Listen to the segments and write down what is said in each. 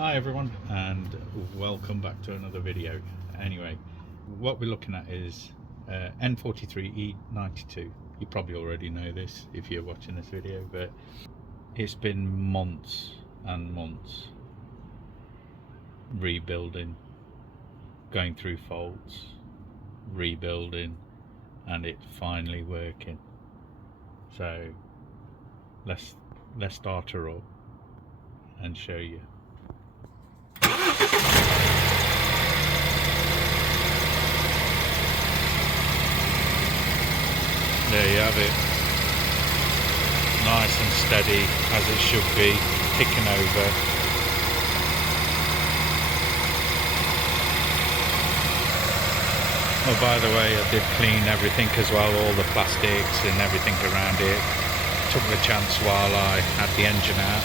Hi everyone, and welcome back to another video. Anyway, what we're looking at is N43 E92. You probably already know this if you're watching this video, but it's been months and months rebuilding, going through faults, rebuilding, and it's finally working. So let's start her up and show you. There you have it, nice and steady as it should be, ticking over. Oh, by the way, I did clean everything as well, all the plastics and everything around it. Took the chance while I had the engine out,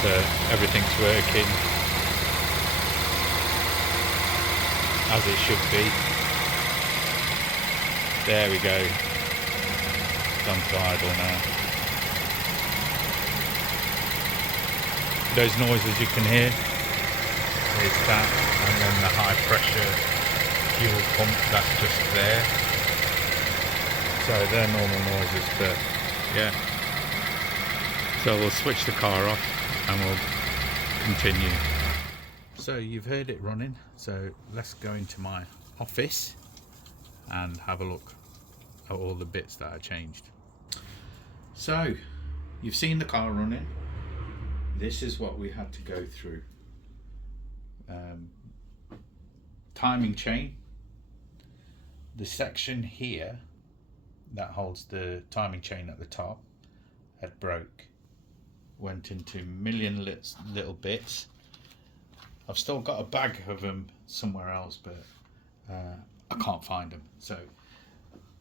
but everything's working as it should be. There we go, gone to idle now. Those noises you can hear is that, and then the high pressure fuel pump that's just there. So they're normal noises, but yeah. So we'll switch the car off and we'll continue. So you've heard it running, so let's go into my office and have a look at all the bits that I changed. So you've seen the car running. This is what we had to go through. Timing chain. The section here that holds the timing chain at the top had broke. Went into a million little bits. I've still got a bag of them somewhere else, but I can't find them, so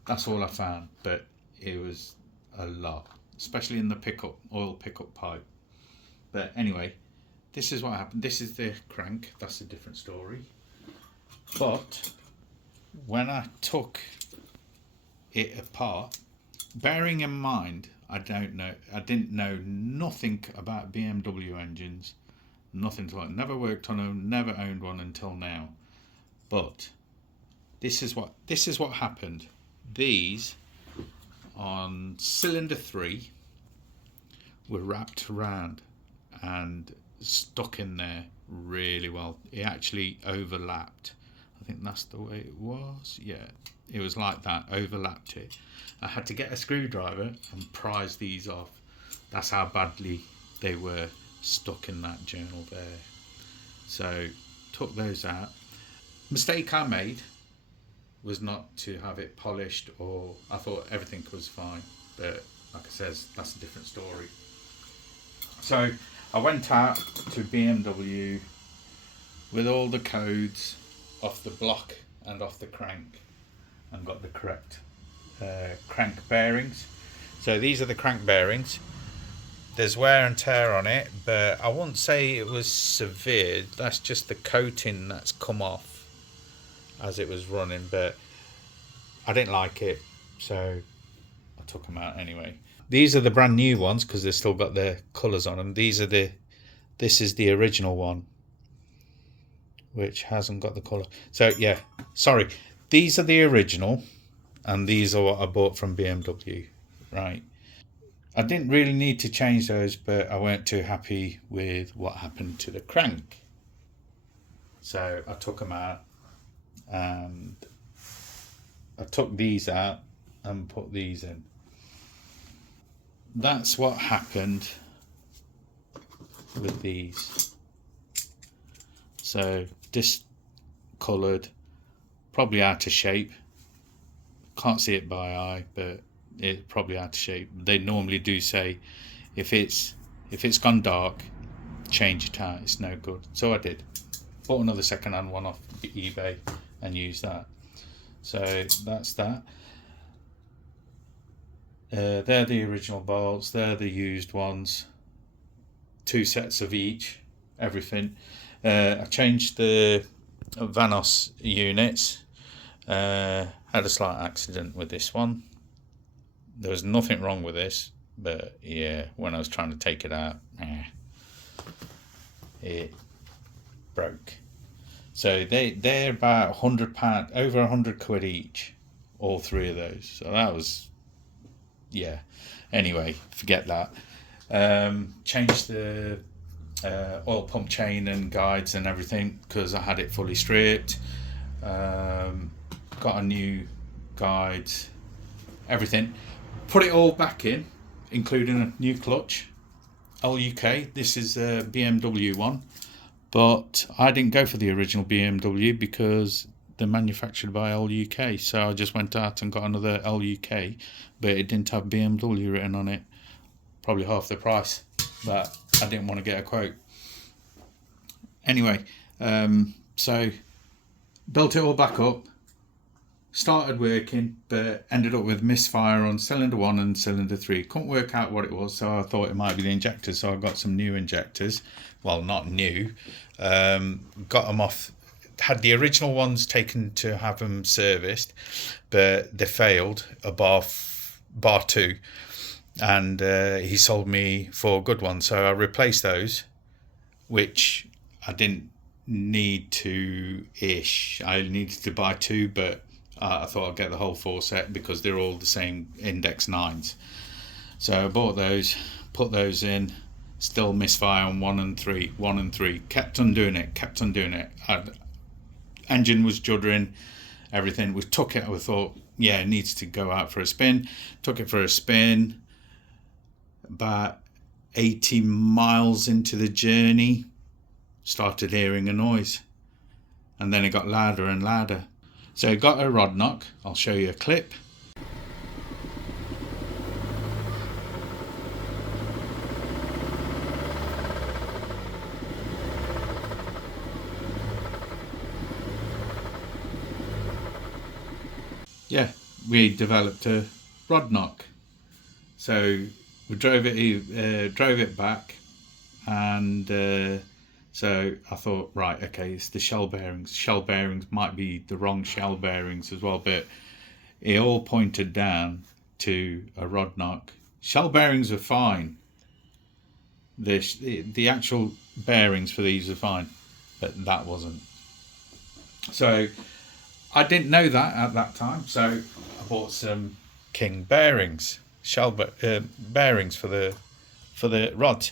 that's all I found. But it was a lot, especially in the oil pickup pipe. But anyway, this is what happened. This is the crank. That's a different story. But when I took it apart, bearing in mind I didn't know nothing about BMW engines, nothing to it. Never worked on them, never owned one until now. But this is what happened. These on cylinder 3 were wrapped around and stuck in there really well. It actually overlapped. I think that's the way it was. Yeah, it was like that, overlapped it. I had to get a screwdriver and prise these off. That's how badly they were stuck in that journal there. So took those out. Mistake I made was not to have it polished, or I thought everything was fine, but like I says, that's a different story. So I went out to BMW with all the codes off the block and off the crank and got the correct crank bearings. So these are the crank bearings. There's wear and tear on it, but I wouldn't say it was severe. That's just the coating that's come off as it was running, but I didn't like it, so I took them out anyway. These are the brand new ones because they've still got their colours on them. This is the original one, which hasn't got the colour. So yeah, sorry, these are the original, and these are what I bought from BMW, right? I didn't really need to change those, but I weren't too happy with what happened to the crank. So I took them out, and I took these out and put these in. That's what happened with these. So discoloured, probably out of shape. Can't see it by eye, but it's probably out of shape. They normally do say if it's gone dark, change it out. It's no good. So I did. Bought another second-hand one off eBay and used that. So that's that. They're the original bolts. They're the used ones. 2 sets of each. Everything. I changed the Vanos units. Had a slight accident with this one. There was nothing wrong with this, but yeah, when I was trying to take it out, it broke. So they're about £100, over £100 each, all three of those. So that was, yeah. Anyway, forget that. Changed the oil pump chain and guides and everything because I had it fully stripped. Got a new guide, everything. Put it all back in, including a new clutch. LUK. This is a BMW one, but I didn't go for the original BMW because they're manufactured by LUK. So I just went out and got another LUK, but it didn't have BMW written on it. Probably half the price, but I didn't want to get a quote. Anyway, so built it all back up, started working, but ended up with misfire on cylinder 1 and cylinder 3. Couldn't work out what it was, so I thought it might be the injectors, so I got some new injectors. Well, not new. Got them off, had the original ones taken to have them serviced, but they failed above bar 2, and he sold me 4 good ones, so I replaced those, which I didn't need to I needed to buy 2, but I thought I'd get the whole 4 set because they're all the same index 9s. So I bought those, put those in, still misfire on 1 and 3, kept on doing it. Engine was juddering, everything. We took it, we thought, yeah, it needs to go out for a spin. Took it for a spin, about 80 miles into the journey, started hearing a noise, and then it got louder and louder. So I got a rod knock. I'll show you a clip. Yeah, we developed a rod knock. So we drove it back, and so I thought, right, okay, it's the shell bearings. Shell bearings might be the wrong shell bearings as well, but it all pointed down to a rod knock. Shell bearings are fine. The actual bearings for these are fine, but that wasn't. So I didn't know that at that time, so I bought some King bearings, bearings for the rods.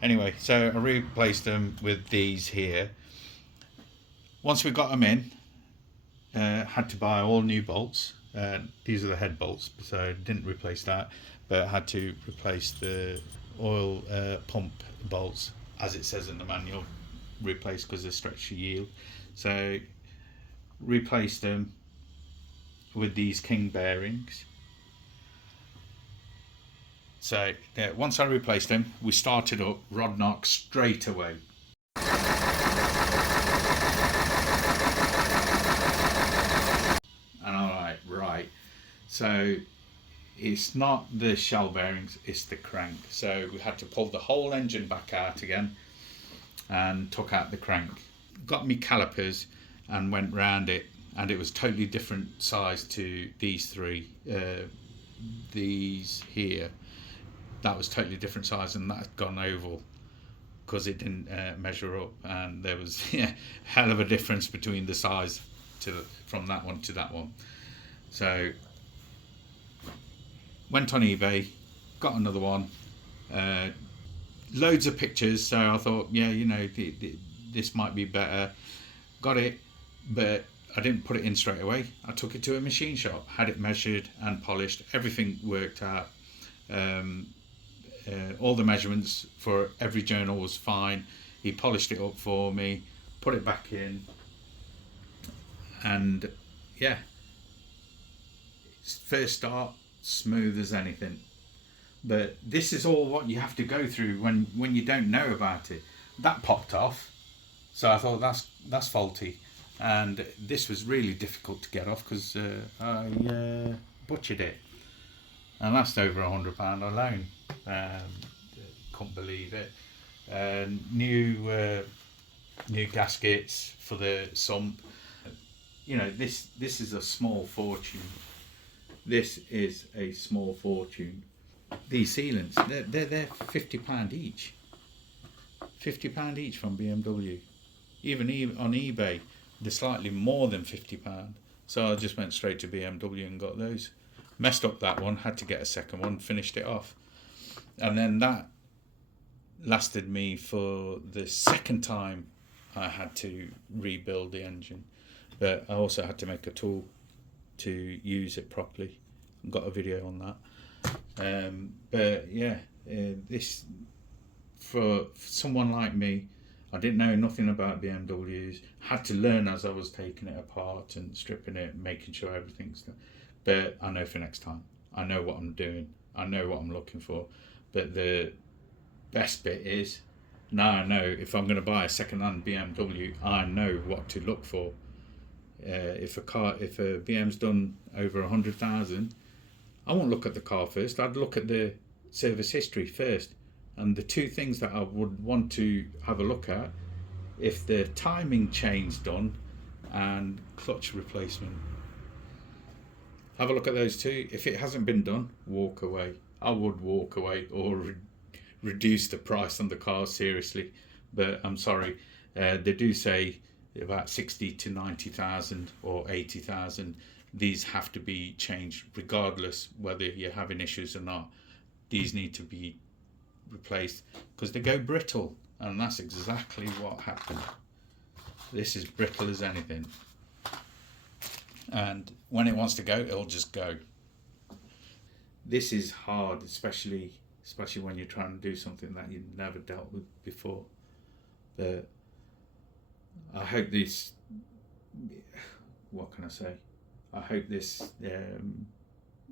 Anyway, so I replaced them with these here. Once we got them in, had to buy all new bolts. These are the head bolts, so I didn't replace that, but I had to replace the oil pump bolts, as it says in the manual, replace because they stretch the yield. So replaced them with these King bearings. So once I replaced them, we started up, rod knock straight away. And I'm like, right. So it's not the shell bearings, it's the crank. So we had to pull the whole engine back out again and took out the crank. Got me calipers and went round it, and it was totally different size to these 3. These here, that was totally different size, and that had gone oval because it didn't measure up, and there was hell of a difference between the size from that one to that one. So went on eBay, got another one, loads of pictures, so I thought, yeah, this might be better. Got it, but I didn't put it in straight away. I took it to a machine shop, had it measured and polished, everything worked out. All the measurements for every journal was fine. He polished it up for me, put it back in, and yeah, first start, smooth as anything. But this is all what you have to go through when you don't know about it. That popped off, so I thought that's faulty, and this was really difficult to get off because I butchered it, and that's over £100 alone. Couldn't believe it. New gaskets for the sump. This is a small fortune. This is a small fortune. These sealants, they're £50 each. £50 each from BMW. Even on eBay, they're slightly more than £50. So I just went straight to BMW and got those. Messed up that one, had to get a second one, finished it off. And then that lasted me for the second time I had to rebuild the engine. But I also had to make a tool to use it properly. Got a video on that. But yeah, this, for someone like me, I didn't know nothing about BMWs. Had to learn as I was taking it apart and stripping it, making sure everything's done. But I know for next time. I know what I'm doing. I know what I'm looking for. But the best bit is, now I know if I'm going to buy a second-hand BMW, I know what to look for. If a BM's done over 100,000, I won't look at the car first. I'd look at the service history first. And the two things that I would want to have a look at, if the timing chain's done and clutch replacement. Have a look at those two. If it hasn't been done, walk away. I would walk away or reduce the price on the car seriously. But I'm sorry, they do say about 60 to 90,000 or 80,000. These have to be changed regardless whether you're having issues or not. These need to be replaced because they go brittle, and that's exactly what happened. This is brittle as anything, and when it wants to go, it'll just go. This is hard, especially when you're trying to do something that you've never dealt with before. But I hope this, what can I say, I hope this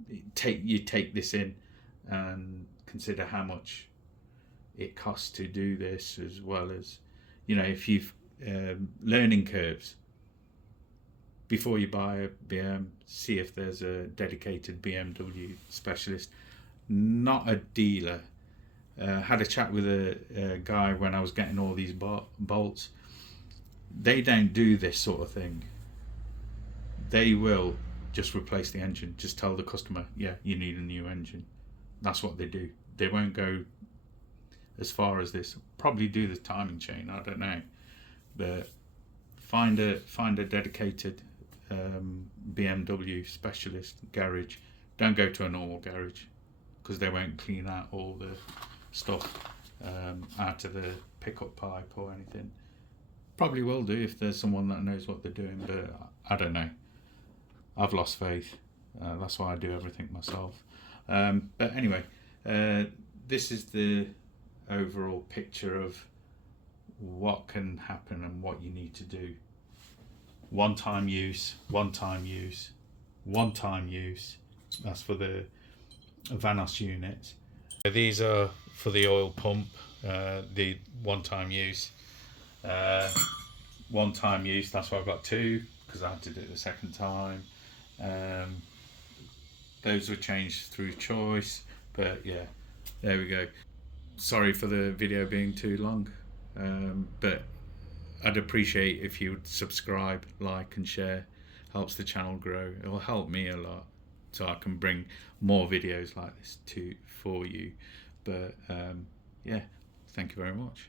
you take this in and consider how much it costs to do this, as well as, you know, if you've learning curves before you buy a BM. See if there's a dedicated BMW specialist, not a dealer. Had a chat with a guy when I was getting all these bolts. They don't do this sort of thing. They will just replace the engine. Just tell the customer, yeah, you need a new engine. That's what they do. They won't go as far as this. Probably do the timing chain, I don't know. But find a dedicated BMW specialist garage. Don't go to a normal garage, because they won't clean out all the stuff out of the pickup pipe or anything. Probably will do if there's someone that knows what they're doing, but I don't know. I've lost faith. That's why I do everything myself. But anyway, this is the overall picture of what can happen and what you need to do. One-time use. That's for the Vanos units. These are for the oil pump, the one-time use. That's why I've got two, because I had to do it the second time. Those were changed through choice, but yeah, there we go. Sorry for the video being too long, but I'd appreciate if you would subscribe, like and share. Helps the channel grow. It will help me a lot, so I can bring more videos like this for you. But yeah, thank you very much.